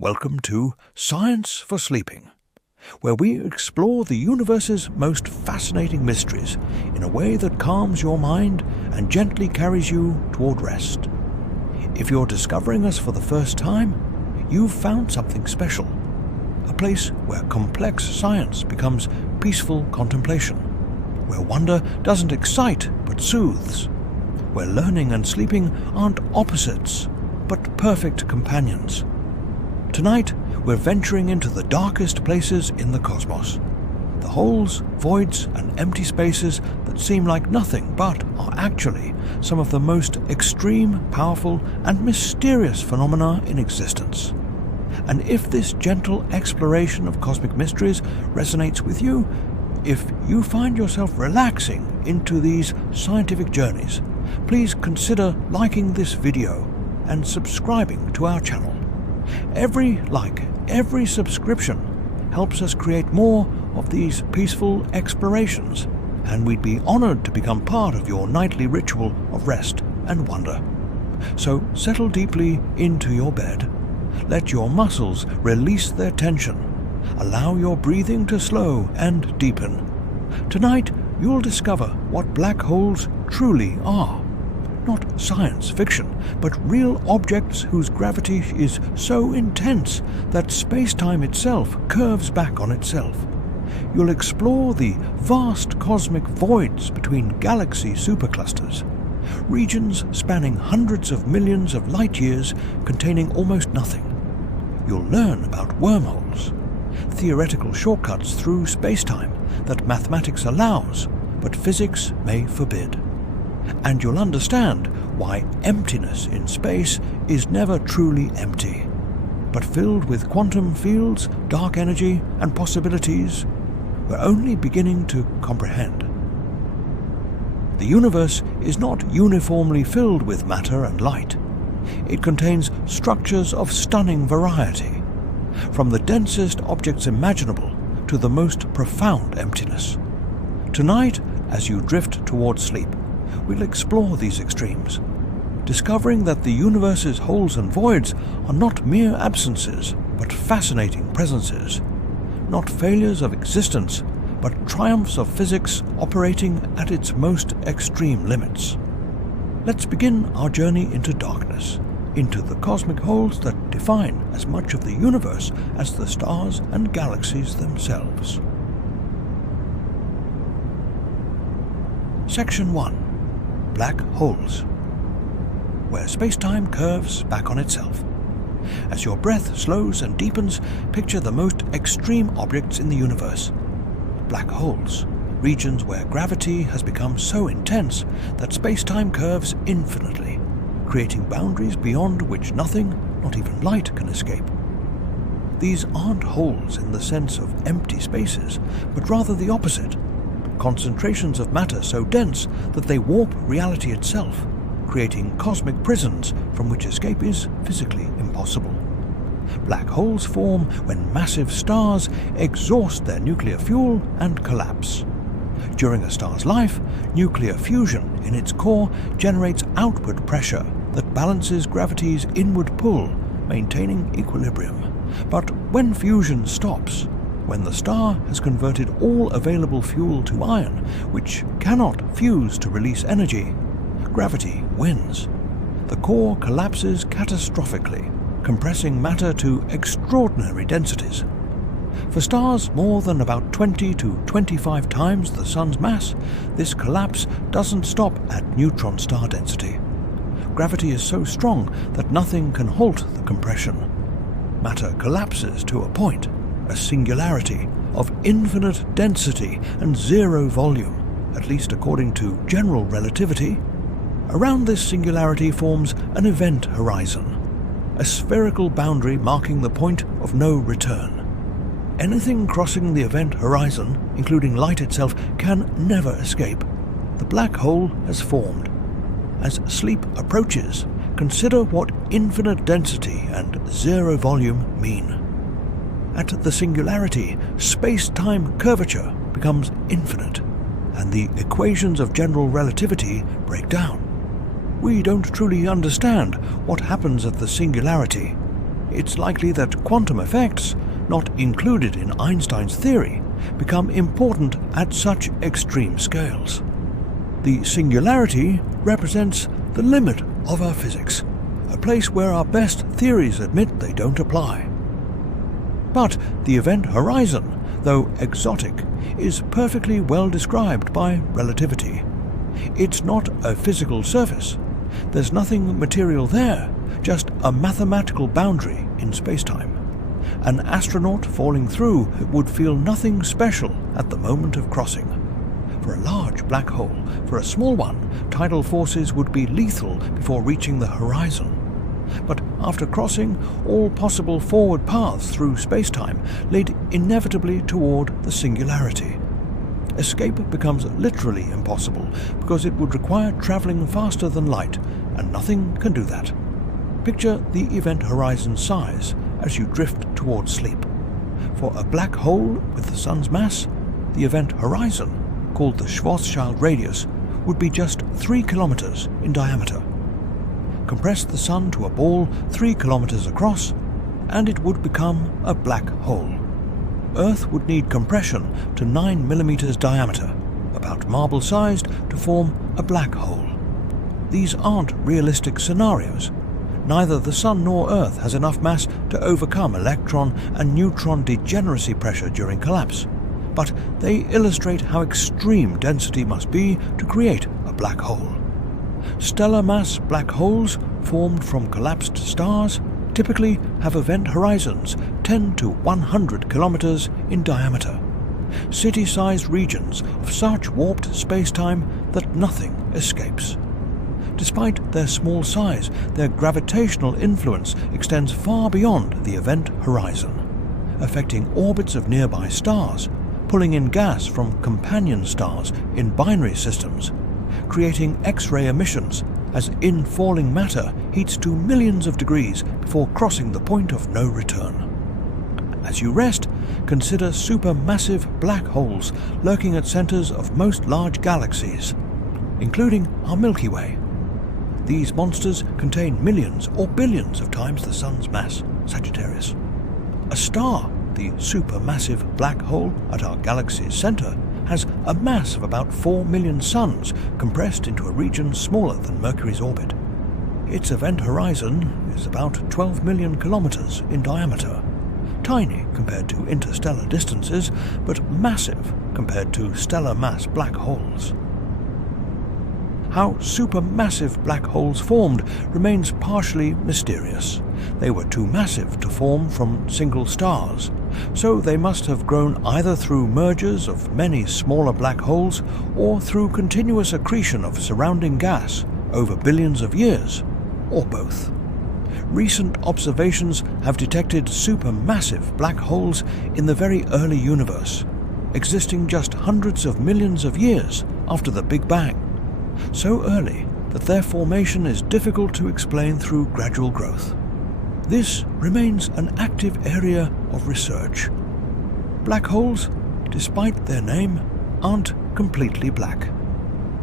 Welcome to Science for Sleeping, where we explore the universe's most fascinating mysteries in a way that calms your mind and gently carries you toward rest. If you're discovering us for the first time, you've found something special, a place where complex science becomes peaceful contemplation, where wonder doesn't excite but soothes, where learning and sleeping aren't opposites but perfect companions. Tonight, we're venturing into the darkest places in the cosmos. The holes, voids, and empty spaces that seem like nothing but are actually some of the most extreme, powerful, and mysterious phenomena in existence. And if this gentle exploration of cosmic mysteries resonates with you, if you find yourself relaxing into these scientific journeys, please consider liking this video and subscribing to our channel. Every like, every subscription helps us create more of these peaceful explorations, and we'd be honored to become part of your nightly ritual of rest and wonder. So settle deeply into your bed. Let your muscles release their tension. Allow your breathing to slow and deepen. Tonight, you'll discover what black holes truly are. Not science fiction, but real objects whose gravity is so intense that space-time itself curves back on itself. You'll explore the vast cosmic voids between galaxy superclusters, regions spanning hundreds of millions of light years containing almost nothing. You'll learn about wormholes, theoretical shortcuts through space-time that mathematics allows, but physics may forbid. And you'll understand why emptiness in space is never truly empty, but filled with quantum fields, dark energy, and possibilities we're only beginning to comprehend. The universe is not uniformly filled with matter and light. It contains structures of stunning variety, from the densest objects imaginable to the most profound emptiness. Tonight, as you drift towards sleep, we'll explore these extremes, discovering that the universe's holes and voids are not mere absences, but fascinating presences, not failures of existence, but triumphs of physics operating at its most extreme limits. Let's begin our journey into darkness, into the cosmic holes that define as much of the universe as the stars and galaxies themselves. Section 1. Black holes, where spacetime curves back on itself. As your breath slows and deepens, picture the most extreme objects in the universe. Black holes, regions where gravity has become so intense that spacetime curves infinitely, creating boundaries beyond which nothing, not even light, can escape. These aren't holes in the sense of empty spaces, but rather the opposite. Concentrations of matter so dense that they warp reality itself, creating cosmic prisons from which escape is physically impossible. Black holes form when massive stars exhaust their nuclear fuel and collapse. During a star's life, nuclear fusion in its core generates outward pressure that balances gravity's inward pull, maintaining equilibrium. But when fusion stops, when the star has converted all available fuel to iron, which cannot fuse to release energy, gravity wins. The core collapses catastrophically, compressing matter to extraordinary densities. For stars more than about 20 to 25 times the Sun's mass, this collapse doesn't stop at neutron star density. Gravity is so strong that nothing can halt the compression. Matter collapses to a point, a singularity of infinite density and zero volume, at least according to general relativity. Around this singularity forms an event horizon, a spherical boundary marking the point of no return. Anything crossing the event horizon, including light itself, can never escape. The black hole has formed. As sleep approaches, consider what infinite density and zero volume mean. At the singularity, space-time curvature becomes infinite, and the equations of general relativity break down. We don't truly understand what happens at the singularity, it's likely that quantum effects, not included in Einstein's theory, become important at such extreme scales. The singularity represents the limit of our physics, a place where our best theories admit they don't apply. But the event horizon, though exotic, is perfectly well described by relativity. It's not a physical surface. There's nothing material there, just a mathematical boundary in spacetime. An astronaut falling through would feel nothing special at the moment of crossing. For a large black hole, for a small one, tidal forces would be lethal before reaching the horizon. But after crossing, all possible forward paths through spacetime lead inevitably toward the singularity. Escape becomes literally impossible because it would require traveling faster than light, and nothing can do that. Picture the event horizon size as you drift towards sleep. For a black hole with the Sun's mass, the event horizon, called the Schwarzschild radius, would be just 3 kilometers in diameter. Compress the Sun to a ball 3 kilometers across, and it would become a black hole. Earth would need compression to 9 millimeters diameter, about marble-sized, to form a black hole. These aren't realistic scenarios. Neither the Sun nor Earth has enough mass to overcome electron and neutron degeneracy pressure during collapse, but they illustrate how extreme density must be to create a black hole. Stellar mass black holes formed from collapsed stars typically have event horizons 10 to 100 kilometers in diameter, city-sized regions of such warped spacetime that nothing escapes. Despite their small size, their gravitational influence extends far beyond the event horizon, affecting orbits of nearby stars, pulling in gas from companion stars in binary systems, creating X-ray emissions as infalling matter heats to millions of degrees before crossing the point of no return. As you rest, consider supermassive black holes lurking at centers of most large galaxies, including our Milky Way. These monsters contain millions or billions of times the Sun's mass, Sagittarius. A star, the supermassive black hole at our galaxy's center, has a mass of about 4 million suns compressed into a region smaller than Mercury's orbit. Its event horizon is about 12 million kilometers in diameter, tiny compared to interstellar distances, but massive compared to stellar mass black holes. How supermassive black holes formed remains partially mysterious. They were too massive to form from single stars, so they must have grown either through mergers of many smaller black holes or through continuous accretion of surrounding gas over billions of years, or both. Recent observations have detected supermassive black holes in the very early universe, existing just hundreds of millions of years after the Big Bang, so early that their formation is difficult to explain through gradual growth. This remains an active area of research. Black holes, despite their name, aren't completely black.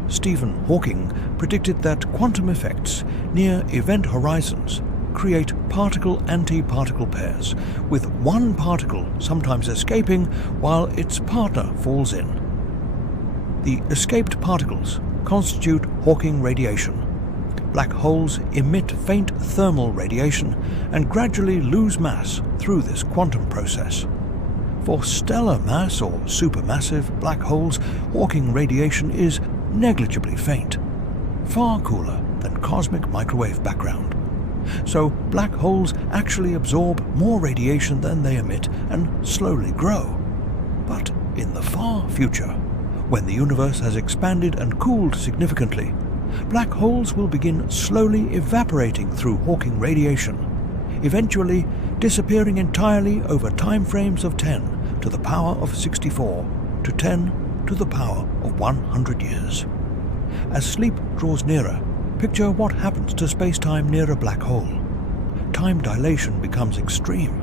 Stephen Hawking predicted that quantum effects near event horizons create particle-antiparticle pairs, with one particle sometimes escaping while its partner falls in. The escaped particles constitute Hawking radiation. Black holes emit faint thermal radiation and gradually lose mass through this quantum process. For stellar mass or supermassive black holes, Hawking radiation is negligibly faint, far cooler than cosmic microwave background. So black holes actually absorb more radiation than they emit and slowly grow. But in the far future, when the universe has expanded and cooled significantly, black holes will begin slowly evaporating through Hawking radiation, eventually disappearing entirely over time frames of 10 to the power of 64 to 10 to the power of 100 years. As sleep draws nearer, picture what happens to spacetime near a black hole. Time dilation becomes extreme.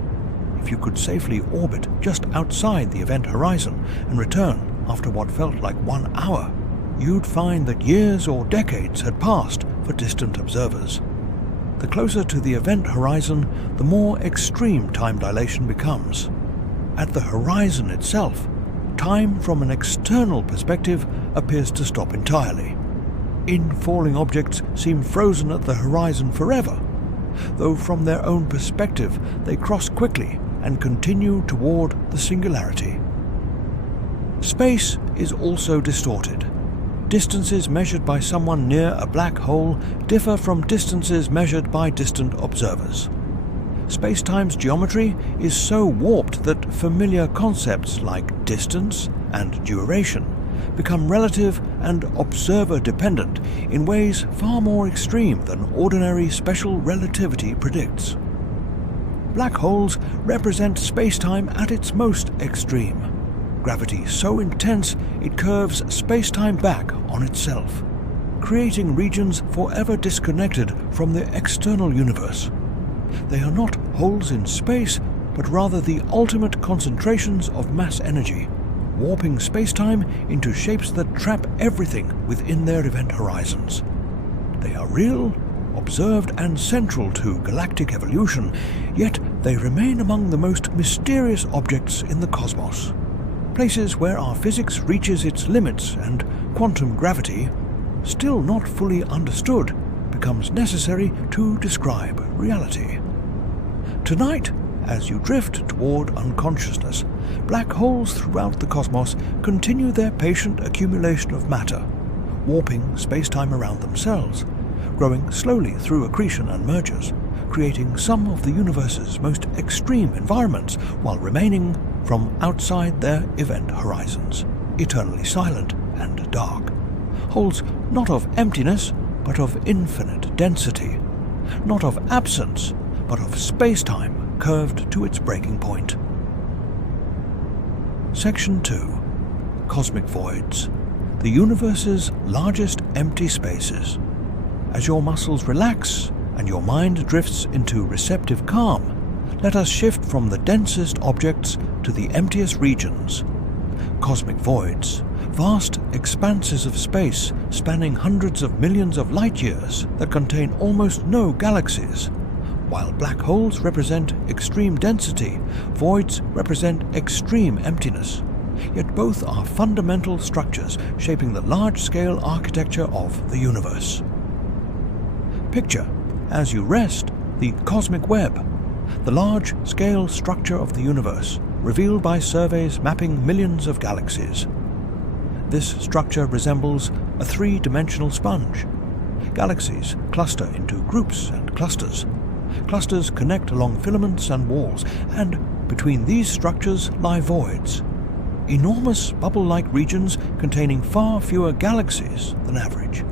If you could safely orbit just outside the event horizon and return after what felt like 1 hour, you'd find that years or decades had passed for distant observers. The closer to the event horizon, the more extreme time dilation becomes. At the horizon itself, time from an external perspective appears to stop entirely. In-falling objects seem frozen at the horizon forever, though from their own perspective they cross quickly and continue toward the singularity. Space is also distorted. Distances measured by someone near a black hole differ from distances measured by distant observers. Spacetime's geometry is so warped that familiar concepts like distance and duration become relative and observer-dependent in ways far more extreme than ordinary special relativity predicts. Black holes represent spacetime at its most extreme. Gravity so intense it curves spacetime back on itself, creating regions forever disconnected from the external universe. They are not holes in space, but rather the ultimate concentrations of mass energy, warping spacetime into shapes that trap everything within their event horizons. They are real, observed and central to galactic evolution, yet they remain among the most mysterious objects in the cosmos. Places where our physics reaches its limits and quantum gravity, still not fully understood, becomes necessary to describe reality. Tonight, as you drift toward unconsciousness, black holes throughout the cosmos continue their patient accumulation of matter, warping spacetime around themselves, growing slowly through accretion and mergers, creating some of the universe's most extreme environments while remaining, from outside their event horizons, eternally silent and dark. Holes not of emptiness, but of infinite density, not of absence, but of spacetime curved to its breaking point. Section 2. Cosmic Voids, the universe's largest empty spaces. As your muscles relax and your mind drifts into receptive calm, let us shift from the densest objects to the emptiest regions. Cosmic voids, vast expanses of space spanning hundreds of millions of light-years that contain almost no galaxies. While black holes represent extreme density, voids represent extreme emptiness. Yet both are fundamental structures shaping the large-scale architecture of the universe. Picture, as you rest, the cosmic web, the large-scale structure of the universe, revealed by surveys mapping millions of galaxies. This structure resembles a three-dimensional sponge. Galaxies cluster into groups and clusters. Clusters connect along filaments and walls, and between these structures lie voids, enormous bubble-like regions containing far fewer galaxies than average.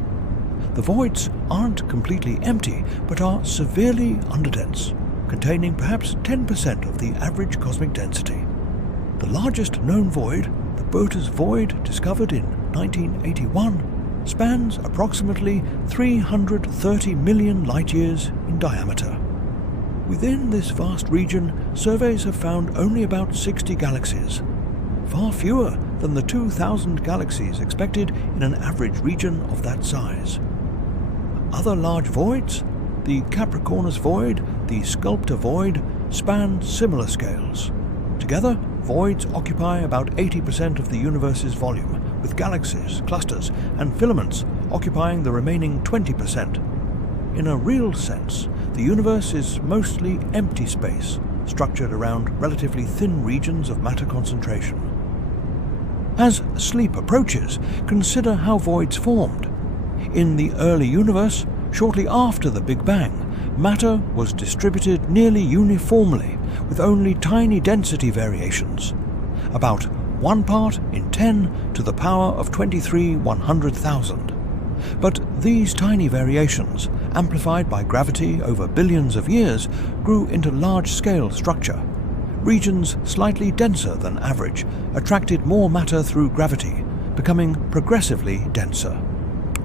The voids aren't completely empty, but are severely underdense, containing perhaps 10% of the average cosmic density. The largest known void, the Botas void discovered in 1981, spans approximately 330 million light-years in diameter. Within this vast region, surveys have found only about 60 galaxies, far fewer than the 2,000 galaxies expected in an average region of that size. Other large voids, the Capricornus void, the Sculptor void, span similar scales. Together, voids occupy about 80% of the universe's volume, with galaxies, clusters, and filaments occupying the remaining 20%. In a real sense, the universe is mostly empty space, structured around relatively thin regions of matter concentration. As sleep approaches, consider how voids formed. In the early universe, shortly after the Big Bang, matter was distributed nearly uniformly, with only tiny density variations, about 1 part in 10 to the power of 23/100,000. But these tiny variations, amplified by gravity over billions of years, grew into large-scale structure. Regions slightly denser than average attracted more matter through gravity, becoming progressively denser.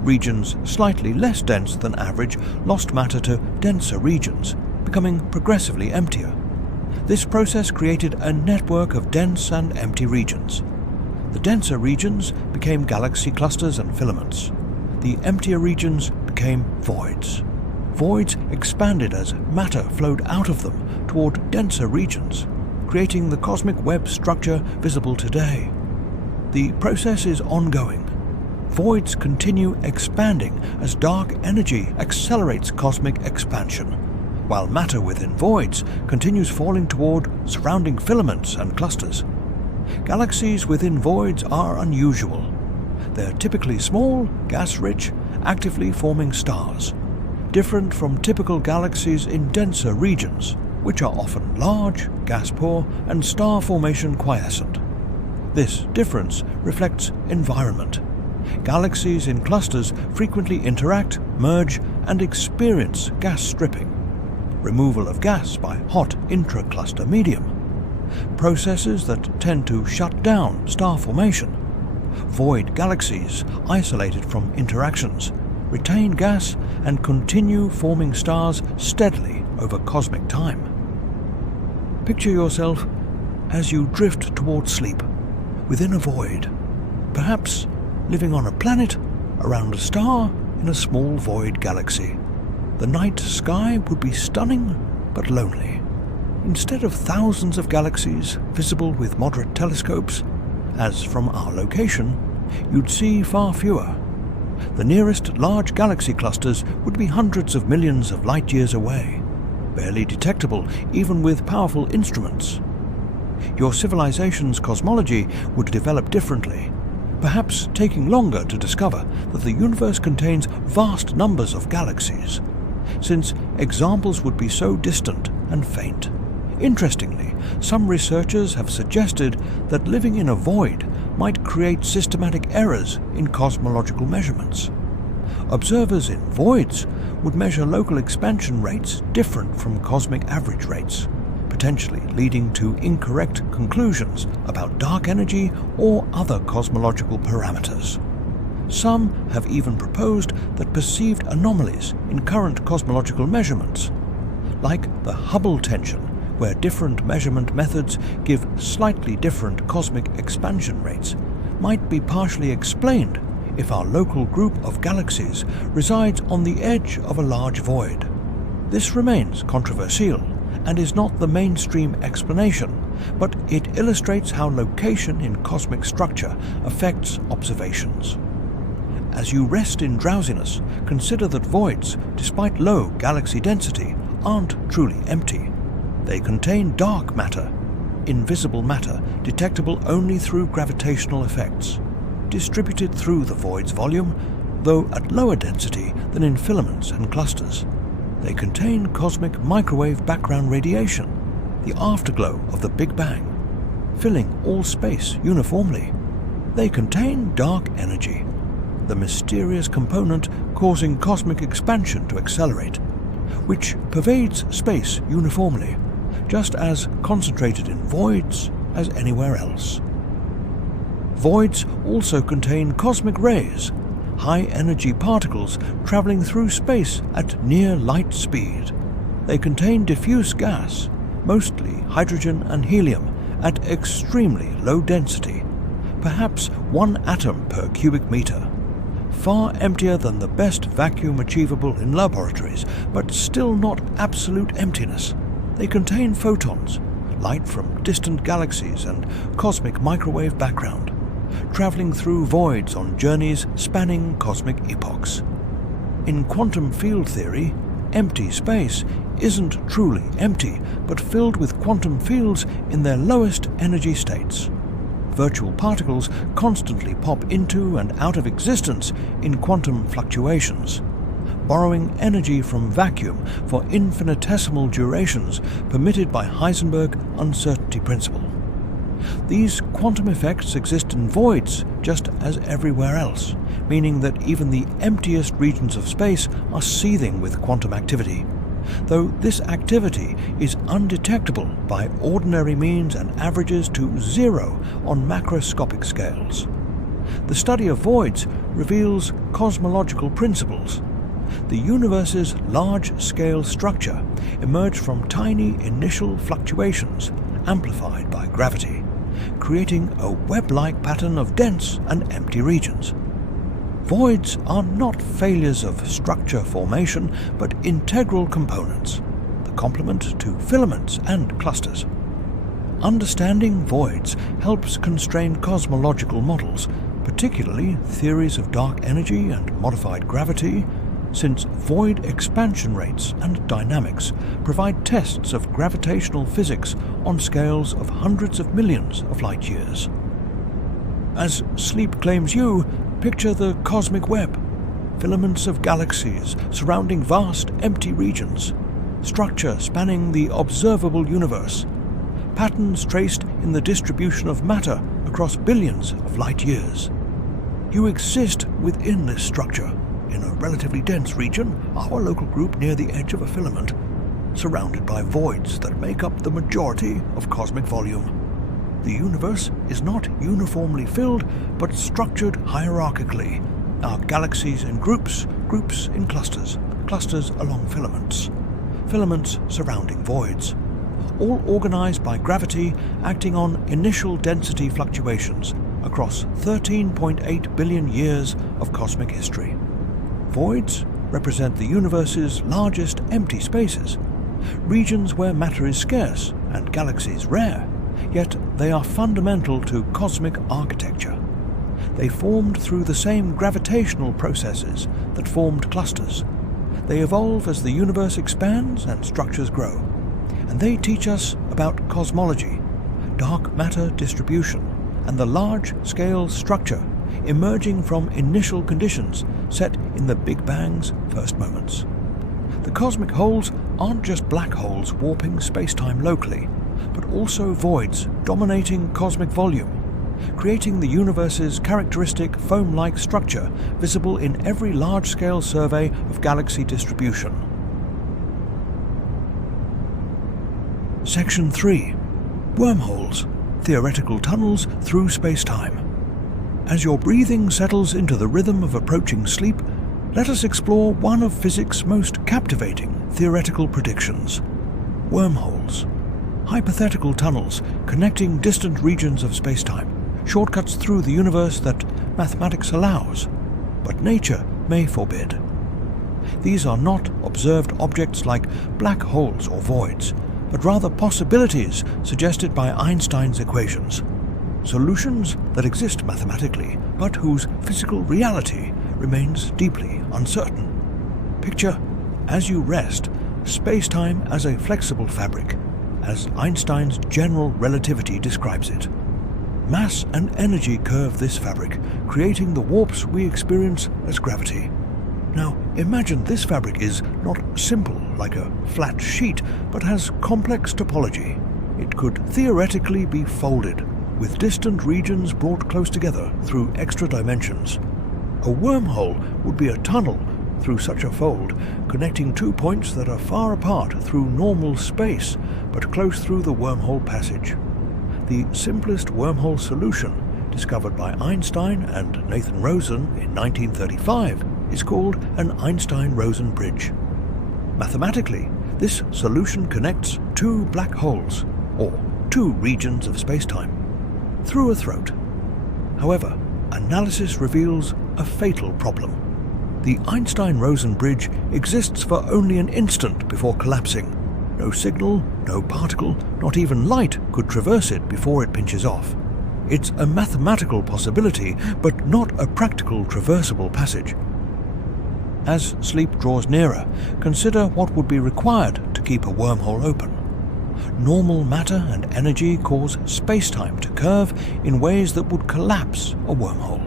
Regions slightly less dense than average lost matter to denser regions, becoming progressively emptier. This process created a network of dense and empty regions. The denser regions became galaxy clusters and filaments. The emptier regions became voids. voids expanded as matter flowed out of them toward denser regions, creating the cosmic web structure visible today. The process is ongoing. Voids continue expanding as dark energy accelerates cosmic expansion, while matter within voids continues falling toward surrounding filaments and clusters. Galaxies within voids are unusual. They're typically small, gas-rich, actively forming stars, different from typical galaxies in denser regions, which are often large, gas-poor, and star formation quiescent. This difference reflects environment. Galaxies in clusters frequently interact, merge, and experience gas stripping, removal of gas by hot intra-cluster medium, processes that tend to shut down star formation. Void galaxies, isolated from interactions, retain gas and continue forming stars steadily over cosmic time. Picture yourself as you drift toward sleep, within a void, perhaps living on a planet around a star in a small void galaxy. The night sky would be stunning but lonely. Instead of thousands of galaxies visible with moderate telescopes, as from our location, you'd see far fewer. The nearest large galaxy clusters would be hundreds of millions of light-years away, barely detectable even with powerful instruments. Your civilization's cosmology would develop differently, perhaps taking longer to discover that the universe contains vast numbers of galaxies, since examples would be so distant and faint. Interestingly, some researchers have suggested that living in a void might create systematic errors in cosmological measurements. Observers in voids would measure local expansion rates different from cosmic average rates, potentially leading to incorrect conclusions about dark energy or other cosmological parameters. Some have even proposed that perceived anomalies in current cosmological measurements, like the Hubble tension, where different measurement methods give slightly different cosmic expansion rates, might be partially explained if our local group of galaxies resides on the edge of a large void. This remains controversial and is not the mainstream explanation, but it illustrates how location in cosmic structure affects observations. As you rest in drowsiness, consider that voids, despite low galaxy density, aren't truly empty. They contain dark matter, invisible matter detectable only through gravitational effects, distributed through the void's volume, though at lower density than in filaments and clusters. They contain cosmic microwave background radiation, the afterglow of the Big Bang, filling all space uniformly. They contain dark energy, the mysterious component causing cosmic expansion to accelerate, which pervades space uniformly, just as concentrated in voids as anywhere else. Voids also contain cosmic rays, high-energy particles traveling through space at near light speed. They contain diffuse gas, mostly hydrogen and helium, at extremely low density, perhaps 1 atom per cubic meter. Far emptier than the best vacuum achievable in laboratories, but still not absolute emptiness. They contain photons, light from distant galaxies and cosmic microwave background, traveling through voids on journeys spanning cosmic epochs. In quantum field theory, empty space isn't truly empty, but filled with quantum fields in their lowest energy states. Virtual particles constantly pop into and out of existence in quantum fluctuations, borrowing energy from vacuum for infinitesimal durations permitted by Heisenberg's uncertainty principle. These quantum effects exist in voids just as everywhere else, meaning that even the emptiest regions of space are seething with quantum activity, though this activity is undetectable by ordinary means and averages to zero on macroscopic scales. The study of voids reveals cosmological principles. The universe's large-scale structure emerged from tiny initial fluctuations amplified by gravity, creating a web-like pattern of dense and empty regions. Voids are not failures of structure formation, but integral components, the complement to filaments and clusters. Understanding voids helps constrain cosmological models, particularly theories of dark energy and modified gravity, since void expansion rates and dynamics provide tests of gravitational physics on scales of hundreds of millions of light years. As sleep claims you, picture the cosmic web, filaments of galaxies surrounding vast empty regions, structure spanning the observable universe, patterns traced in the distribution of matter across billions of light years. You exist within this structure, in a relatively dense region, our local group near the edge of a filament, surrounded by voids that make up the majority of cosmic volume. The universe is not uniformly filled, but structured hierarchically. Our galaxies in groups, groups in clusters, clusters along filaments, filaments surrounding voids, all organized by gravity acting on initial density fluctuations across 13.8 billion years of cosmic history. Voids represent the universe's largest empty spaces, regions where matter is scarce and galaxies rare, yet they are fundamental to cosmic architecture. They formed through the same gravitational processes that formed clusters. They evolve as the universe expands and structures grow, and they teach us about cosmology, dark matter distribution, and the large-scale structure emerging from initial conditions set in the Big Bang's first moments. The cosmic holes aren't just black holes warping space-time locally, but also voids dominating cosmic volume, creating the universe's characteristic foam-like structure visible in every large-scale survey of galaxy distribution. Section 3. Wormholes, theoretical tunnels through space-time. As your breathing settles into the rhythm of approaching sleep, let us explore one of physics' most captivating theoretical predictions: wormholes. Hypothetical tunnels connecting distant regions of spacetime, shortcuts through the universe that mathematics allows, but nature may forbid. These are not observed objects like black holes or voids, but rather possibilities suggested by Einstein's equations. Solutions that exist mathematically, but whose physical reality remains deeply uncertain. Picture, as you rest, space-time as a flexible fabric, as Einstein's general relativity describes it. Mass and energy curve this fabric, creating the warps we experience as gravity. Now, imagine this fabric is not simple like a flat sheet, but has complex topology. It could theoretically be folded, with distant regions brought close together through extra dimensions. A wormhole would be a tunnel through such a fold, connecting two points that are far apart through normal space, but close through the wormhole passage. The simplest wormhole solution, discovered by Einstein and Nathan Rosen in 1935, is called an Einstein-Rosen bridge. Mathematically, this solution connects two black holes, or two regions of spacetime, through a throat. However, analysis reveals a fatal problem. The Einstein-Rosen bridge exists for only an instant before collapsing. No signal, no particle, not even light could traverse it before it pinches off. It's a mathematical possibility, but not a practical traversable passage. As sleep draws nearer, consider what would be required to keep a wormhole open. Normal matter and energy cause space-time to curve in ways that would collapse a wormhole.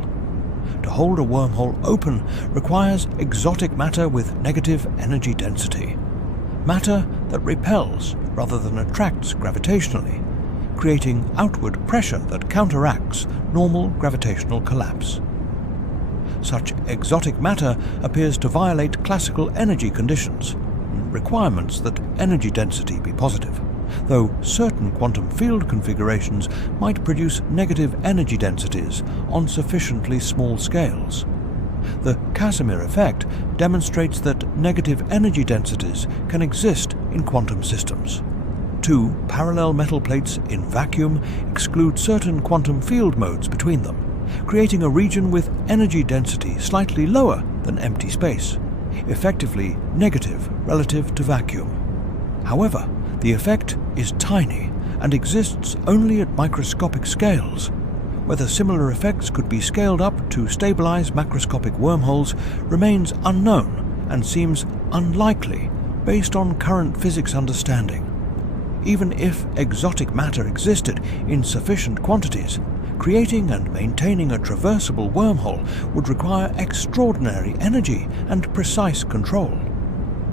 To hold a wormhole open requires exotic matter with negative energy density. Matter that repels rather than attracts gravitationally, creating outward pressure that counteracts normal gravitational collapse. Such exotic matter appears to violate classical energy conditions, requirements that energy density be positive, though certain quantum field configurations might produce negative energy densities on sufficiently small scales. The Casimir effect demonstrates that negative energy densities can exist in quantum systems. Two parallel metal plates in vacuum exclude certain quantum field modes between them, creating a region with energy density slightly lower than empty space, effectively negative relative to vacuum. However, the effect is tiny and exists only at microscopic scales. Whether similar effects could be scaled up to stabilize macroscopic wormholes remains unknown and seems unlikely based on current physics understanding. Even if exotic matter existed in sufficient quantities, creating and maintaining a traversable wormhole would require extraordinary energy and precise control.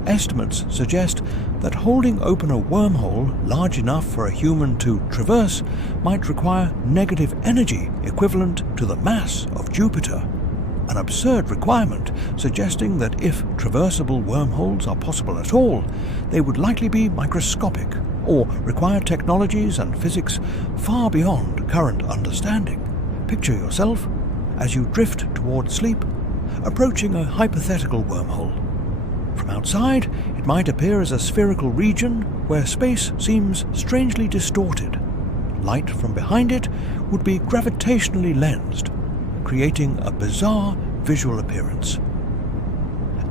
Estimates suggest that holding open a wormhole large enough for a human to traverse might require negative energy equivalent to the mass of Jupiter, an absurd requirement suggesting that if traversable wormholes are possible at all, they would likely be microscopic or require technologies and physics far beyond current understanding. Picture yourself, as you drift toward sleep, approaching a hypothetical wormhole. From outside, it might appear as a spherical region where space seems strangely distorted. Light from behind it would be gravitationally lensed, creating a bizarre visual appearance.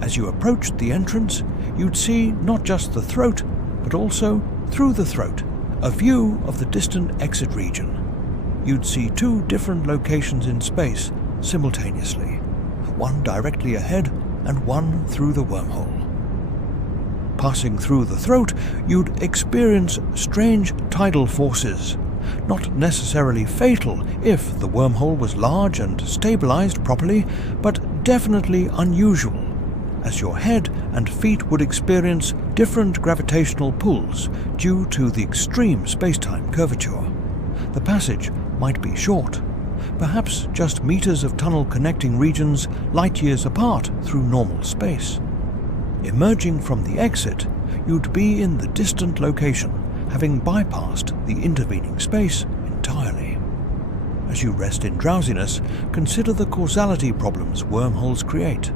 As you approached the entrance, you'd see not just the throat, but also, through the throat, a view of the distant exit region. You'd see two different locations in space simultaneously, one directly ahead and one through the wormhole. Passing through the throat, you'd experience strange tidal forces, not necessarily fatal if the wormhole was large and stabilized properly, but definitely unusual, as your head and feet would experience different gravitational pulls due to the extreme spacetime curvature. The passage might be short, perhaps just meters of tunnel connecting regions light years apart through normal space. Emerging from the exit, you'd be in the distant location, having bypassed the intervening space entirely. As you rest in drowsiness, consider the causality problems wormholes create.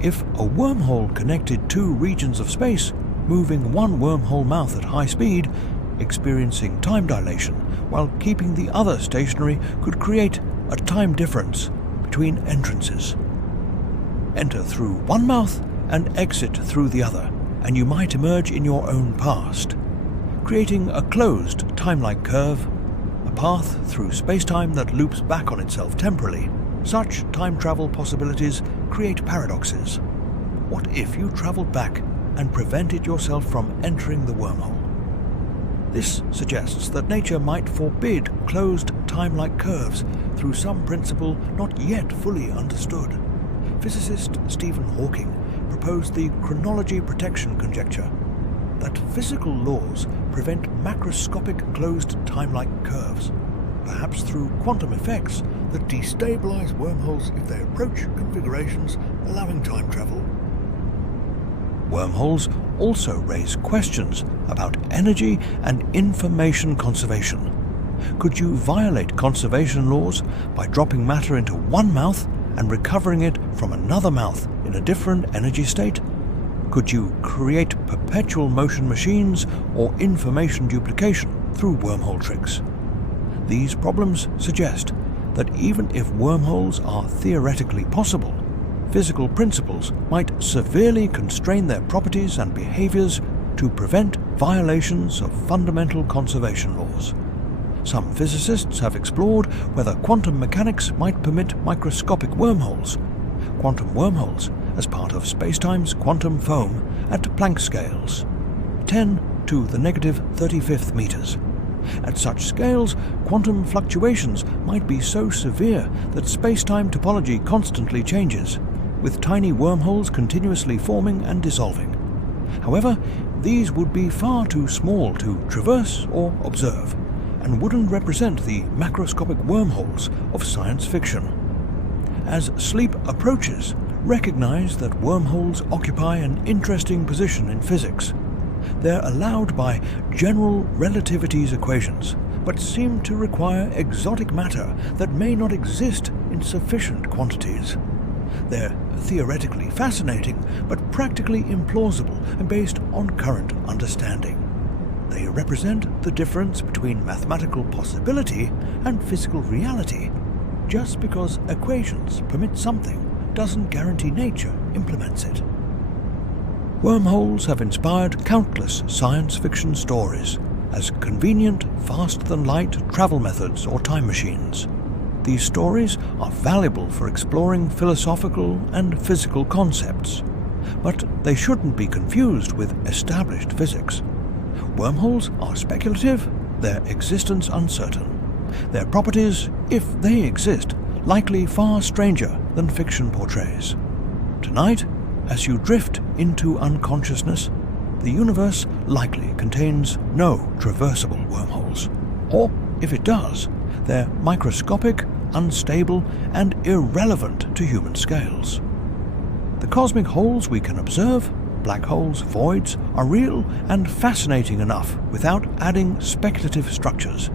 If a wormhole connected two regions of space, moving one wormhole mouth at high speed, experiencing time dilation while keeping the other stationary could create a time difference between entrances. Enter through one mouth and exit through the other, and you might emerge in your own past, creating a closed time-like curve, a path through spacetime that loops back on itself temporally. Such time travel possibilities create paradoxes. What if you traveled back and prevented yourself from entering the wormhole? This suggests that nature might forbid closed time-like curves through some principle not yet fully understood. Physicist Stephen Hawking proposed the chronology protection conjecture, that physical laws prevent macroscopic closed time-like curves, perhaps through quantum effects that destabilize wormholes if they approach configurations allowing time travel. Wormholes also raise questions about energy and information conservation. Could you violate conservation laws by dropping matter into one mouth and recovering it from another mouth in a different energy state? Could you create perpetual motion machines or information duplication through wormhole tricks? These problems suggest that even if wormholes are theoretically possible, physical principles might severely constrain their properties and behaviors to prevent violations of fundamental conservation laws. Some physicists have explored whether quantum mechanics might permit microscopic wormholes, quantum wormholes, as part of spacetime's quantum foam at Planck scales, 10 to the negative 35th meters. At such scales, quantum fluctuations might be so severe that spacetime topology constantly changes, with tiny wormholes continuously forming and dissolving. However, these would be far too small to traverse or observe, and wouldn't represent the macroscopic wormholes of science fiction. As sleep approaches, recognize that wormholes occupy an interesting position in physics. They're allowed by general relativity's equations, but seem to require exotic matter that may not exist in sufficient quantities. They're theoretically fascinating, but practically implausible and based on current understanding. They represent the difference between mathematical possibility and physical reality. just because equations permit something doesn't guarantee nature implements it. Wormholes have inspired countless science fiction stories as convenient, faster-than-light travel methods or time machines. These stories are valuable for exploring philosophical and physical concepts, but they shouldn't be confused with established physics. Wormholes are speculative, their existence uncertain. Their properties, if they exist, likely far stranger than fiction portrays. Tonight, as you drift into unconsciousness, the universe likely contains no traversable wormholes. Or, if it does, they're microscopic, unstable, and irrelevant to human scales. The cosmic holes we can observe, black holes, voids, are real and fascinating enough without adding speculative structures.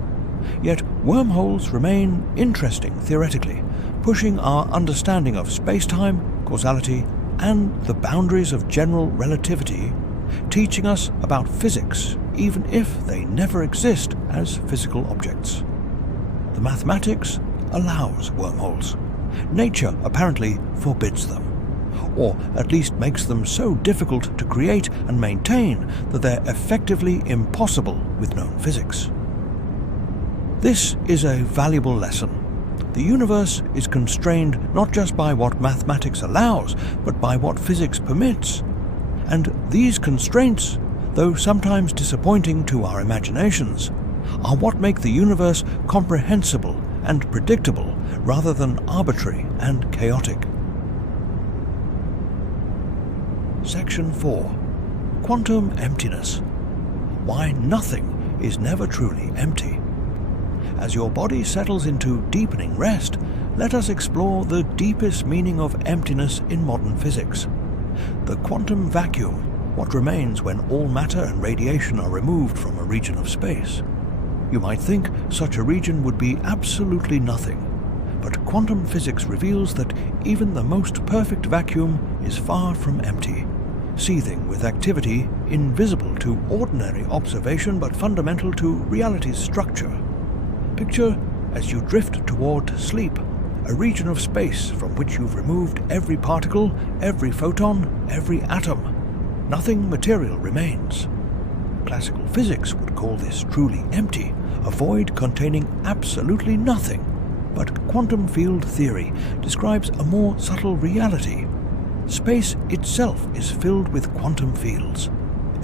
Yet wormholes remain interesting theoretically, pushing our understanding of spacetime, causality, and the boundaries of general relativity, teaching us about physics even if they never exist as physical objects. The mathematics allows wormholes. Nature apparently forbids them, or at least makes them so difficult to create and maintain that they're effectively impossible with known physics. This is a valuable lesson. The universe is constrained not just by what mathematics allows, but by what physics permits. And these constraints, though sometimes disappointing to our imaginations, are what make the universe comprehensible and predictable rather than arbitrary and chaotic. Section 4. Quantum emptiness. Why nothing is never truly empty. As your body settles into deepening rest, let us explore the deepest meaning of emptiness in modern physics. The quantum vacuum, what remains when all matter and radiation are removed from a region of space. You might think such a region would be absolutely nothing, but quantum physics reveals that even the most perfect vacuum is far from empty, seething with activity invisible to ordinary observation but fundamental to reality's structure. Picture, as you drift toward sleep, a region of space from which you've removed every particle, every photon, every atom. Nothing material remains. Classical physics would call this truly empty, a void containing absolutely nothing. But quantum field theory describes a more subtle reality. Space itself is filled with quantum fields.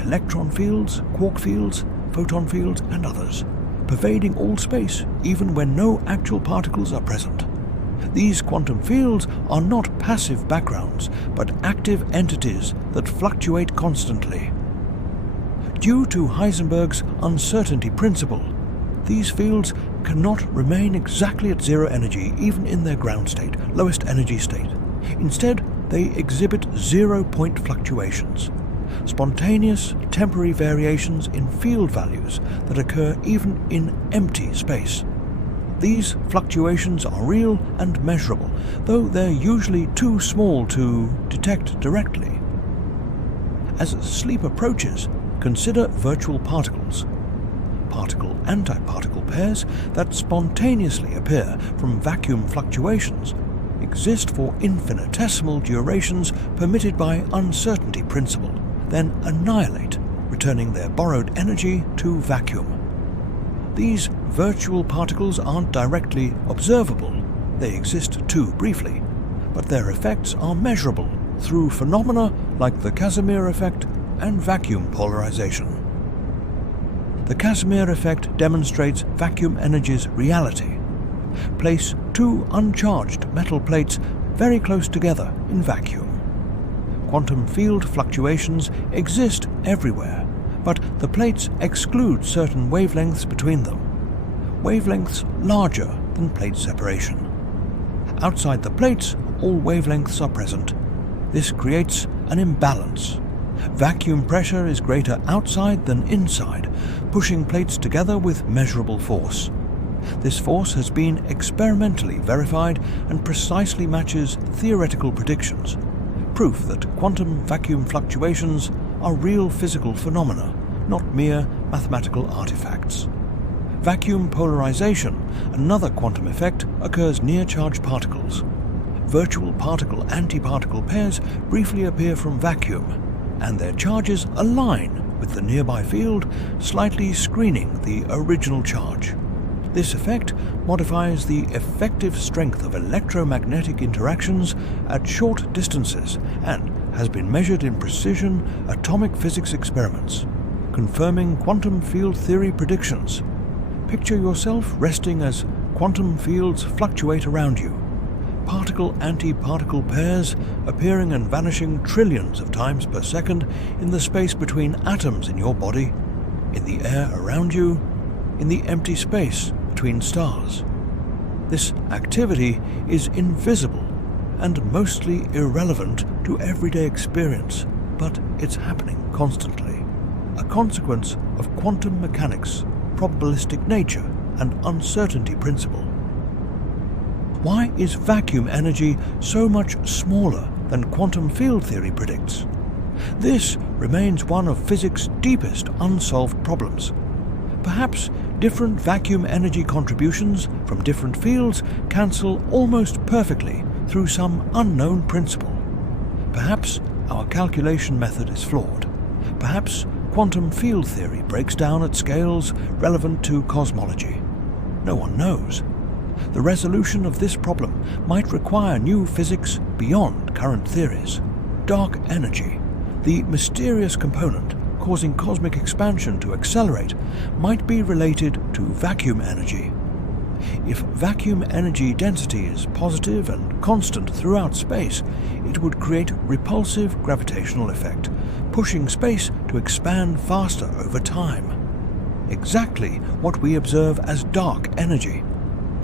Electron fields, quark fields, photon fields, and others, pervading all space even when no actual particles are present. These quantum fields are not passive backgrounds, but active entities that fluctuate constantly. Due to Heisenberg's uncertainty principle, these fields cannot remain exactly at zero energy even in their ground state, lowest energy state. Instead, they exhibit zero-point fluctuations, spontaneous temporary variations in field values that occur even in empty space. These fluctuations are real and measurable, though they're usually too small to detect directly. As sleep approaches, consider virtual particles, particle-antiparticle pairs that spontaneously appear from vacuum fluctuations, exist for infinitesimal durations permitted by uncertainty principle, then annihilate, returning their borrowed energy to vacuum. These virtual particles aren't directly observable, they exist too briefly, but their effects are measurable through phenomena like the Casimir effect and vacuum polarization. The Casimir effect demonstrates vacuum energy's reality. Place two uncharged metal plates very close together in vacuum. Quantum field fluctuations exist everywhere, but the plates exclude certain wavelengths between them, wavelengths larger than plate separation. Outside the plates, all wavelengths are present. This creates an imbalance. Vacuum pressure is greater outside than inside, pushing plates together with measurable force. This force has been experimentally verified and precisely matches theoretical predictions, proof that quantum vacuum fluctuations are real physical phenomena, not mere mathematical artifacts. Vacuum polarization, another quantum effect, occurs near charged particles. Virtual particle-antiparticle pairs briefly appear from vacuum, and their charges align with the nearby field, slightly screening the original charge. This effect modifies the effective strength of electromagnetic interactions at short distances and has been measured in precision atomic physics experiments, confirming quantum field theory predictions. Picture yourself resting as quantum fields fluctuate around you. Particle-antiparticle pairs appearing and vanishing trillions of times per second in the space between atoms in your body, in the air around you, in the empty space between stars. This activity is invisible and mostly irrelevant to everyday experience, but it's happening constantly, a consequence of quantum mechanics, probabilistic nature, and uncertainty principle. Why is vacuum energy so much smaller than quantum field theory predicts? This remains one of physics' deepest unsolved problems. Perhaps different vacuum energy contributions from different fields cancel almost perfectly through some unknown principle. Perhaps our calculation method is flawed. Perhaps quantum field theory breaks down at scales relevant to cosmology. No one knows. The resolution of this problem might require new physics beyond current theories. Dark energy, the mysterious component causing cosmic expansion to accelerate, might be related to vacuum energy. If vacuum energy density is positive and constant throughout space, it would create repulsive gravitational effect, pushing space to expand faster over time. Exactly what we observe as dark energy.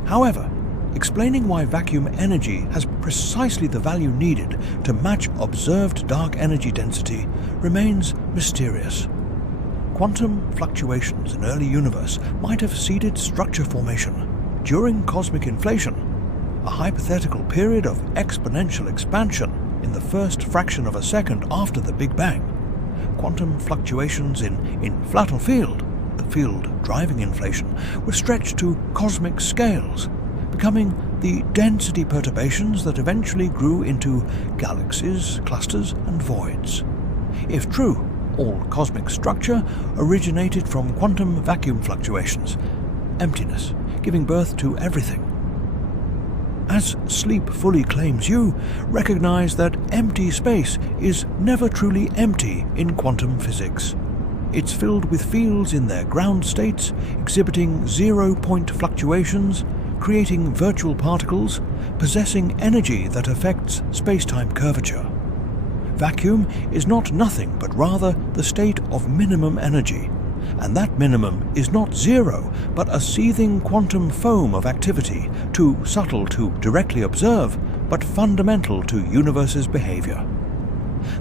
However, explaining why vacuum energy has precisely the value needed to match observed dark energy density remains mysterious. Quantum fluctuations in early universe might have seeded structure formation. During cosmic inflation, a hypothetical period of exponential expansion in the first fraction of a second after the Big Bang, quantum fluctuations in inflaton field, the field driving inflation, were stretched to cosmic scales, becoming the density perturbations that eventually grew into galaxies, clusters, and voids. If true, all cosmic structure originated from quantum vacuum fluctuations, emptiness, giving birth to everything. As sleep fully claims you, recognize that empty space is never truly empty in quantum physics. It's filled with fields in their ground states, exhibiting zero-point fluctuations, creating virtual particles, possessing energy that affects space-time curvature. Vacuum is not nothing but rather the state of minimum energy, and that minimum is not zero, but a seething quantum foam of activity, too subtle to directly observe, but fundamental to universe's behavior.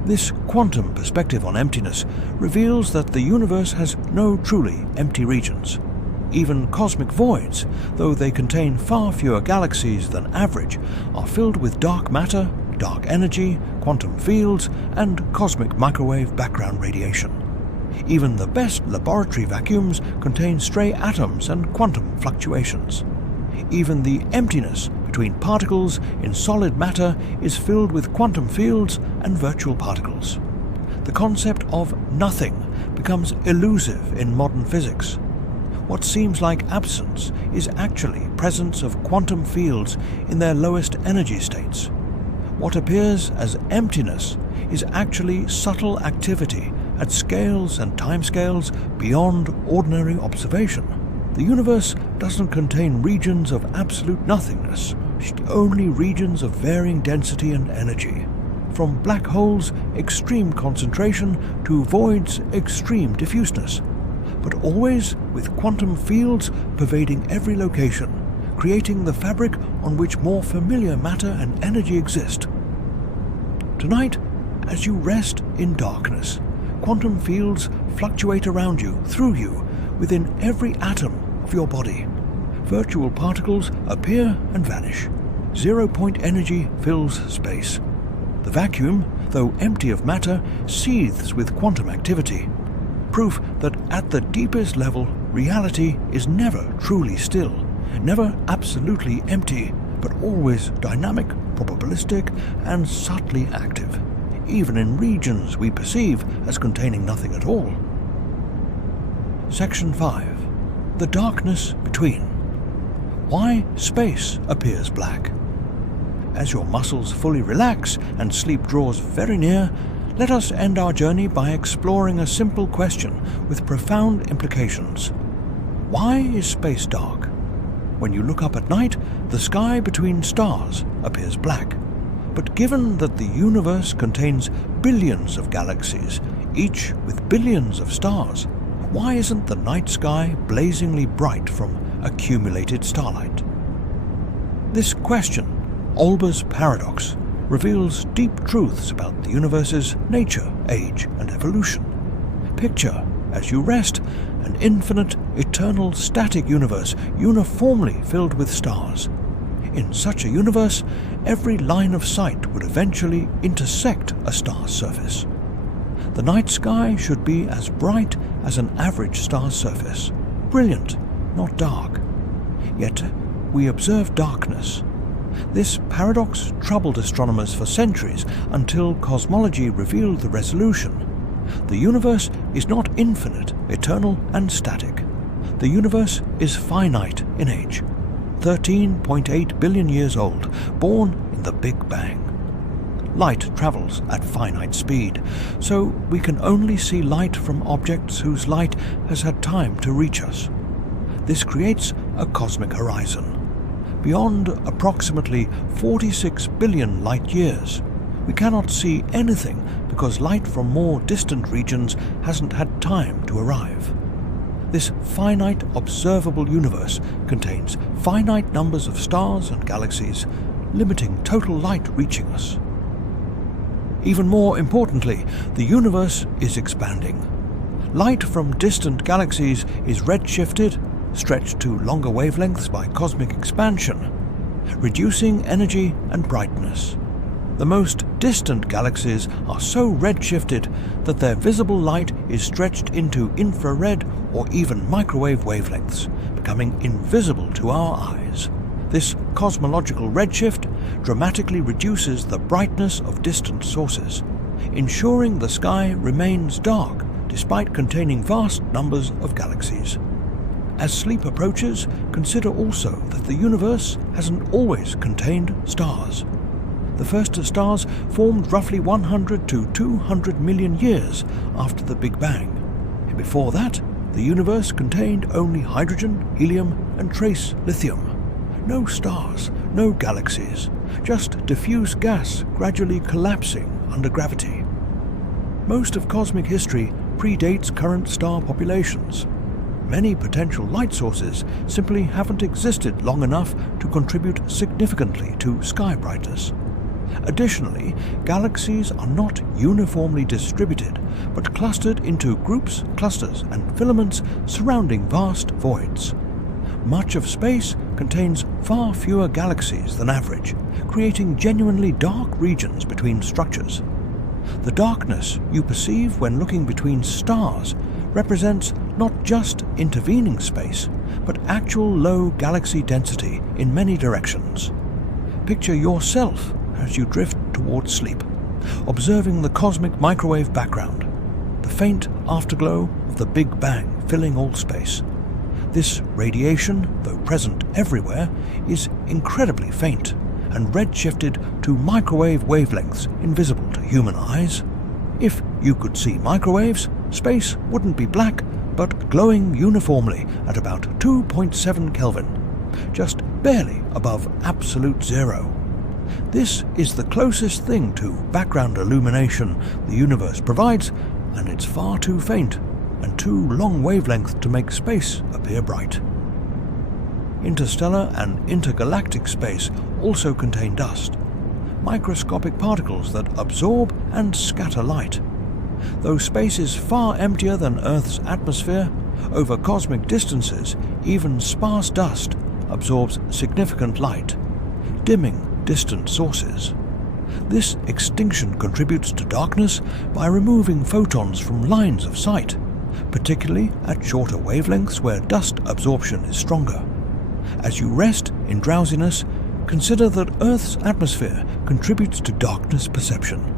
This quantum perspective on emptiness reveals that the universe has no truly empty regions. Even cosmic voids, though they contain far fewer galaxies than average, are filled with dark matter, dark energy, quantum fields, and cosmic microwave background radiation. Even the best laboratory vacuums contain stray atoms and quantum fluctuations. Even the emptiness between particles in solid matter is filled with quantum fields and virtual particles. The concept of nothing becomes elusive in modern physics. What seems like absence is actually presence of quantum fields in their lowest energy states. What appears as emptiness is actually subtle activity at scales and timescales beyond ordinary observation. The universe doesn't contain regions of absolute nothingness, only regions of varying density and energy. From black holes' extreme concentration to voids' extreme diffuseness, but always with quantum fields pervading every location, creating the fabric on which more familiar matter and energy exist. Tonight, as you rest in darkness, quantum fields fluctuate around you, through you, within every atom of your body. Virtual particles appear and vanish. Zero-point energy fills space. The vacuum, though empty of matter, seethes with quantum activity. Proof that at the deepest level, reality is never truly still, never absolutely empty, but always dynamic, probabilistic, and subtly active, even in regions we perceive as containing nothing at all. Section 5. The darkness between. Why space appears black. As your muscles fully relax and sleep draws very near, let us end our journey by exploring a simple question with profound implications. Why is space dark? When you look up at night, the sky between stars appears black. But given that the universe contains billions of galaxies, each with billions of stars, why isn't the night sky blazingly bright from accumulated starlight? This question, Olbers' paradox, reveals deep truths about the universe's nature, age, and evolution. Picture, as you rest, an infinite, eternal, static universe uniformly filled with stars. In such a universe, every line of sight would eventually intersect a star's surface. The night sky should be as bright as an average star's surface, brilliant, not dark. Yet we observe darkness. This paradox troubled astronomers for centuries until cosmology revealed the resolution. The universe is not infinite, eternal, and static. The universe is finite in age, 13.8 billion years old, born in the Big Bang. Light travels at finite speed, so we can only see light from objects whose light has had time to reach us. This creates a cosmic horizon. Beyond approximately 46 billion light-years, we cannot see anything because light from more distant regions hasn't had time to arrive. This finite observable universe contains finite numbers of stars and galaxies, limiting total light reaching us. Even more importantly, the universe is expanding. Light from distant galaxies is redshifted, stretched to longer wavelengths by cosmic expansion, reducing energy and brightness. The most distant galaxies are so redshifted that their visible light is stretched into infrared or even microwave wavelengths, becoming invisible to our eyes. This cosmological redshift dramatically reduces the brightness of distant sources, ensuring the sky remains dark despite containing vast numbers of galaxies. As sleep approaches, consider also that the universe hasn't always contained stars. The first stars formed roughly 100 to 200 million years after the Big Bang. Before that, the universe contained only hydrogen, helium, and trace lithium. No stars, no galaxies, just diffuse gas gradually collapsing under gravity. Most of cosmic history predates current star populations. Many potential light sources simply haven't existed long enough to contribute significantly to sky brightness. Additionally, galaxies are not uniformly distributed, but clustered into groups, clusters, and filaments surrounding vast voids. Much of space contains far fewer galaxies than average, creating genuinely dark regions between structures. The darkness you perceive when looking between stars represents not just intervening space, but actual low galaxy density in many directions. Picture yourself as you drift towards sleep, observing the cosmic microwave background, the faint afterglow of the Big Bang filling all space. This radiation, though present everywhere, is incredibly faint and redshifted to microwave wavelengths invisible to human eyes. If you could see microwaves, space wouldn't be black, but glowing uniformly at about 2.7 Kelvin, just barely above absolute zero. This is the closest thing to background illumination the universe provides, and it's far too faint and too long wavelength to make space appear bright. Interstellar and intergalactic space also contain dust, microscopic particles that absorb and scatter light. Though space is far emptier than Earth's atmosphere, over cosmic distances, even sparse dust absorbs significant light, dimming distant sources. This extinction contributes to darkness by removing photons from lines of sight, particularly at shorter wavelengths where dust absorption is stronger. As you rest in drowsiness, consider that Earth's atmosphere contributes to darkness perception.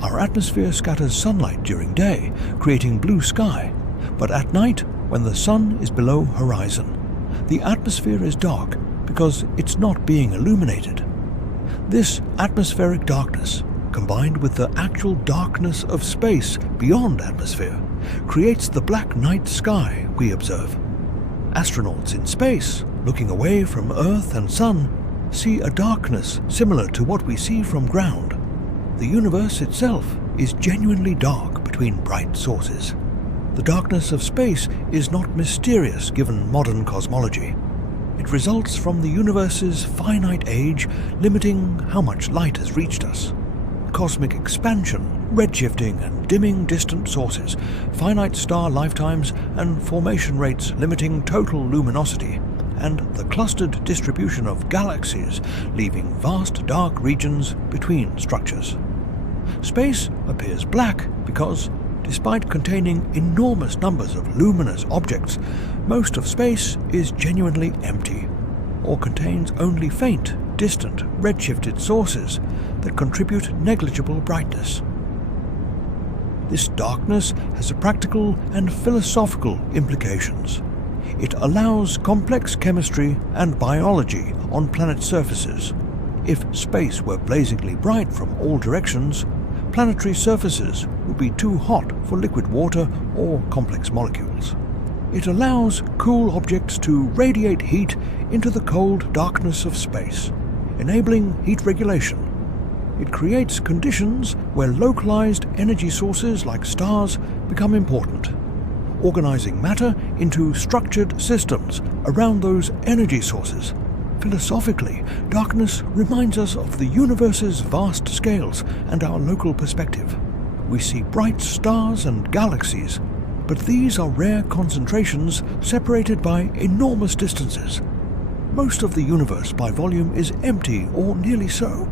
Our atmosphere scatters sunlight during day, creating blue sky, but at night, when the sun is below horizon, the atmosphere is dark because it's not being illuminated. This atmospheric darkness, combined with the actual darkness of space beyond atmosphere, creates the black night sky we observe. Astronauts in space, looking away from Earth and Sun, see a darkness similar to what we see from ground. The universe itself is genuinely dark between bright sources. The darkness of space is not mysterious given modern cosmology. It results from the universe's finite age limiting how much light has reached us. Cosmic expansion, redshifting and dimming distant sources, finite star lifetimes and formation rates limiting total luminosity, and the clustered distribution of galaxies leaving vast dark regions between structures. Space appears black because, despite containing enormous numbers of luminous objects, most of space is genuinely empty, or contains only faint, distant, redshifted sources that contribute negligible brightness. This darkness has practical and philosophical implications. It allows complex chemistry and biology on planet surfaces. If space were blazingly bright from all directions, planetary surfaces would be too hot for liquid water or complex molecules. It allows cool objects to radiate heat into the cold darkness of space, enabling heat regulation. It creates conditions where localized energy sources like stars become important, organizing matter into structured systems around those energy sources. Philosophically, darkness reminds us of the universe's vast scales and our local perspective. We see bright stars and galaxies, but these are rare concentrations separated by enormous distances. Most of the universe by volume is empty or nearly so,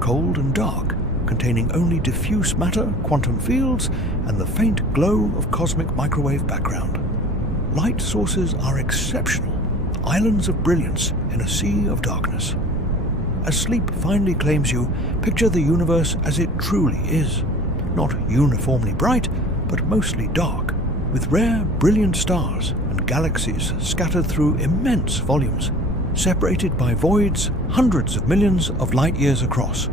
cold and dark, containing only diffuse matter, quantum fields, and the faint glow of cosmic microwave background. Light sources are exceptional, islands of brilliance in a sea of darkness. As sleep finally claims you, picture the universe as it truly is, not uniformly bright, but mostly dark, with rare, brilliant stars and galaxies scattered through immense volumes, separated by voids hundreds of millions of light-years across.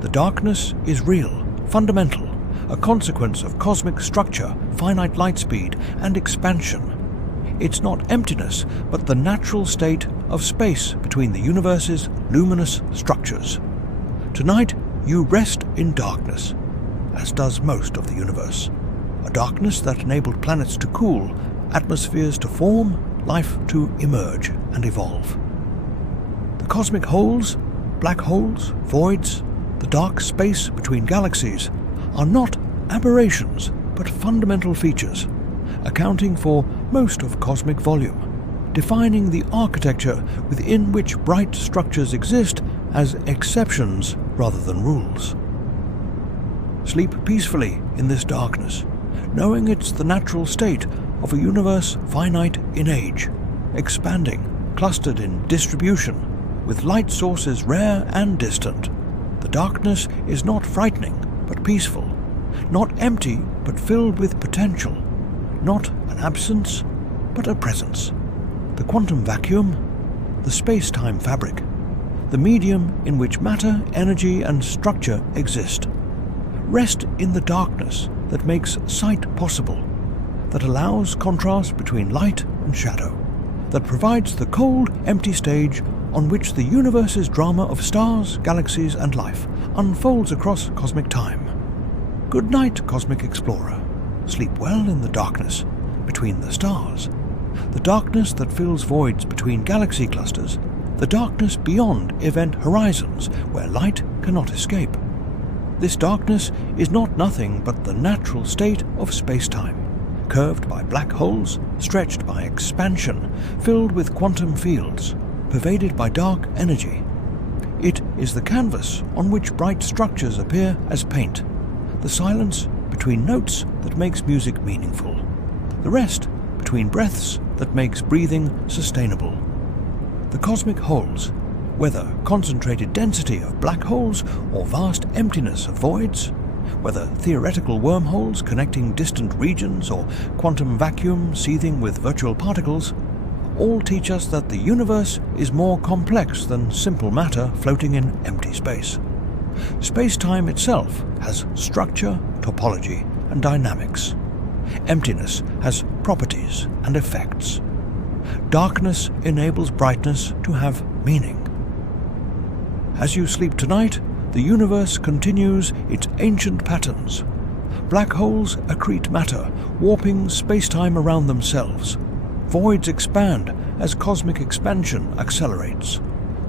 The darkness is real, fundamental, a consequence of cosmic structure, finite light speed, and expansion. It's not emptiness, but the natural state of space between the universe's luminous structures. Tonight, you rest in darkness, as does most of the universe. A darkness that enabled planets to cool, atmospheres to form, life to emerge and evolve. The cosmic holes, black holes, voids, the dark space between galaxies are not aberrations, but fundamental features, accounting for most of cosmic volume, defining the architecture within which bright structures exist as exceptions rather than rules. Sleep peacefully in this darkness, knowing it's the natural state of a universe finite in age, expanding, clustered in distribution, with light sources rare and distant. The darkness is not frightening, but peaceful, not empty, but filled with potential, not an absence, but a presence. The quantum vacuum, the space-time fabric, the medium in which matter, energy, and structure exist. Rest in the darkness that makes sight possible, that allows contrast between light and shadow, that provides the cold, empty stage on which the universe's drama of stars, galaxies, and life unfolds across cosmic time. Good night, cosmic explorer. Sleep well in the darkness between the stars, the darkness that fills voids between galaxy clusters, the darkness beyond event horizons where light cannot escape. This darkness is not nothing but the natural state of space-time, curved by black holes, stretched by expansion, filled with quantum fields, pervaded by dark energy. It is the canvas on which bright structures appear as paint, the silence between notes that makes music meaningful, the rest between breaths that makes breathing sustainable. The cosmic holes, whether concentrated density of black holes or vast emptiness of voids, whether theoretical wormholes connecting distant regions or quantum vacuum seething with virtual particles, all teach us that the universe is more complex than simple matter floating in empty space. Space-time itself has structure, topology, and dynamics. Emptiness has properties and effects. Darkness enables brightness to have meaning. As you sleep tonight, the universe continues its ancient patterns. Black holes accrete matter, warping space-time around themselves. Voids expand as cosmic expansion accelerates.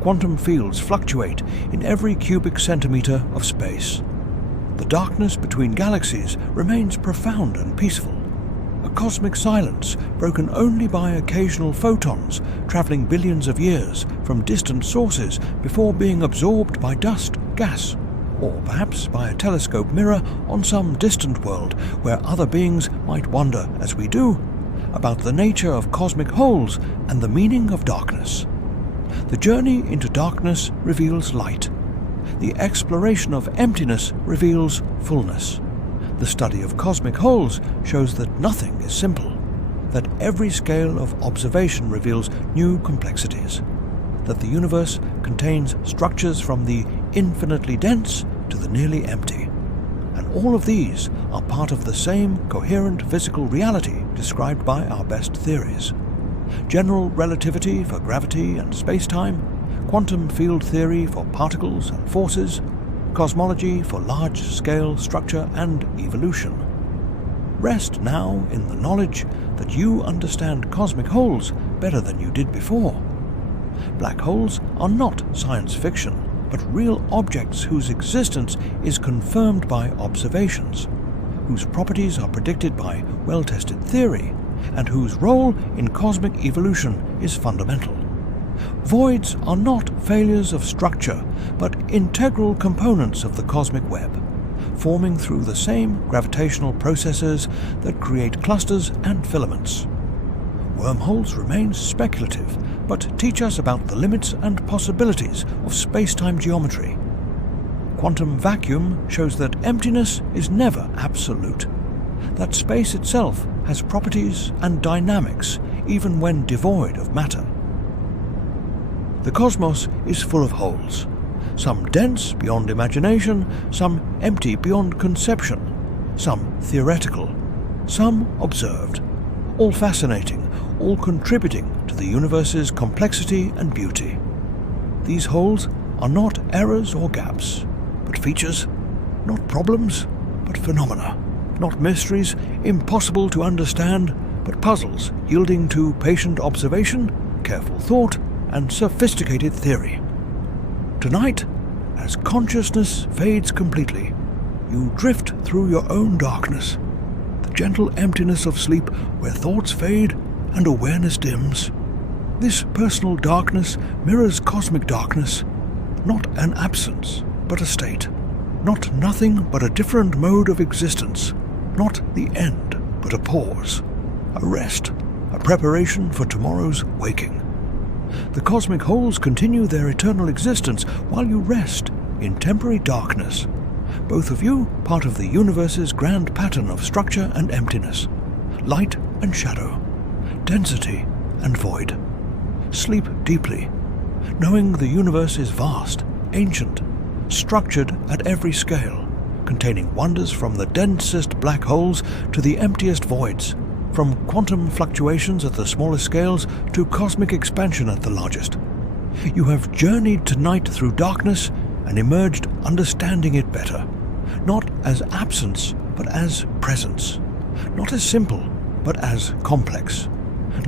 Quantum fields fluctuate in every cubic centimeter of space. The darkness between galaxies remains profound and peaceful. A cosmic silence broken only by occasional photons traveling billions of years from distant sources before being absorbed by dust, gas, or perhaps by a telescope mirror on some distant world where other beings might wonder, as we do, about the nature of cosmic holes and the meaning of darkness. The journey into darkness reveals light. The exploration of emptiness reveals fullness. The study of cosmic holes shows that nothing is simple, that every scale of observation reveals new complexities, that the universe contains structures from the infinitely dense to the nearly empty. And all of these are part of the same coherent physical reality described by our best theories. General relativity for gravity and space-time, quantum field theory for particles and forces, cosmology for large-scale structure and evolution. Rest now in the knowledge that you understand cosmic holes better than you did before. Black holes are not science fiction, but real objects whose existence is confirmed by observations, whose properties are predicted by well-tested theory, and whose role in cosmic evolution is fundamental. Voids are not failures of structure, but integral components of the cosmic web, forming through the same gravitational processes that create clusters and filaments. Wormholes remain speculative, but teach us about the limits and possibilities of space-time geometry. Quantum vacuum shows that emptiness is never absolute, that space itself has properties and dynamics even when devoid of matter. The cosmos is full of holes, some dense beyond imagination, some empty beyond conception, some theoretical, some observed, all fascinating, all contributing to the universe's complexity and beauty. These holes are not errors or gaps, but features, not problems, but phenomena, not mysteries impossible to understand, but puzzles yielding to patient observation, careful thought, and sophisticated theory. Tonight, as consciousness fades completely, you drift through your own darkness, the gentle emptiness of sleep where thoughts fade and awareness dims. This personal darkness mirrors cosmic darkness, not an absence, but a state, not nothing but a different mode of existence, not the end, but a pause, a rest, a preparation for tomorrow's waking. The cosmic holes continue their eternal existence while you rest in temporary darkness, both of you part of the universe's grand pattern of structure and emptiness, light and shadow, density and void. Sleep deeply, knowing the universe is vast, ancient, structured at every scale, containing wonders from the densest black holes to the emptiest voids, from quantum fluctuations at the smallest scales to cosmic expansion at the largest. You have journeyed tonight through darkness and emerged understanding it better, not as absence, but as presence, not as simple, but as complex,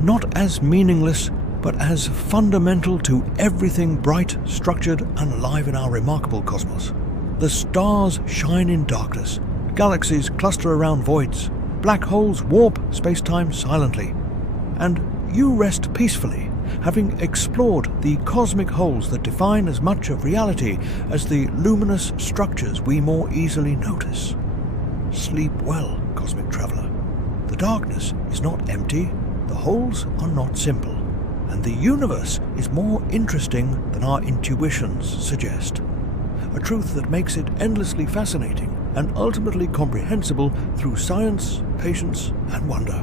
not as meaningless, but as fundamental to everything bright, structured, and alive in our remarkable cosmos. The stars shine in darkness, galaxies cluster around voids, black holes warp space-time silently, and you rest peacefully, having explored the cosmic holes that define as much of reality as the luminous structures we more easily notice. Sleep well, cosmic traveler. The The darkness is not empty, the holes are not simple, and the universe is more interesting than our intuitions suggest. A truth that makes it endlessly fascinating and ultimately comprehensible through science, patience, and wonder.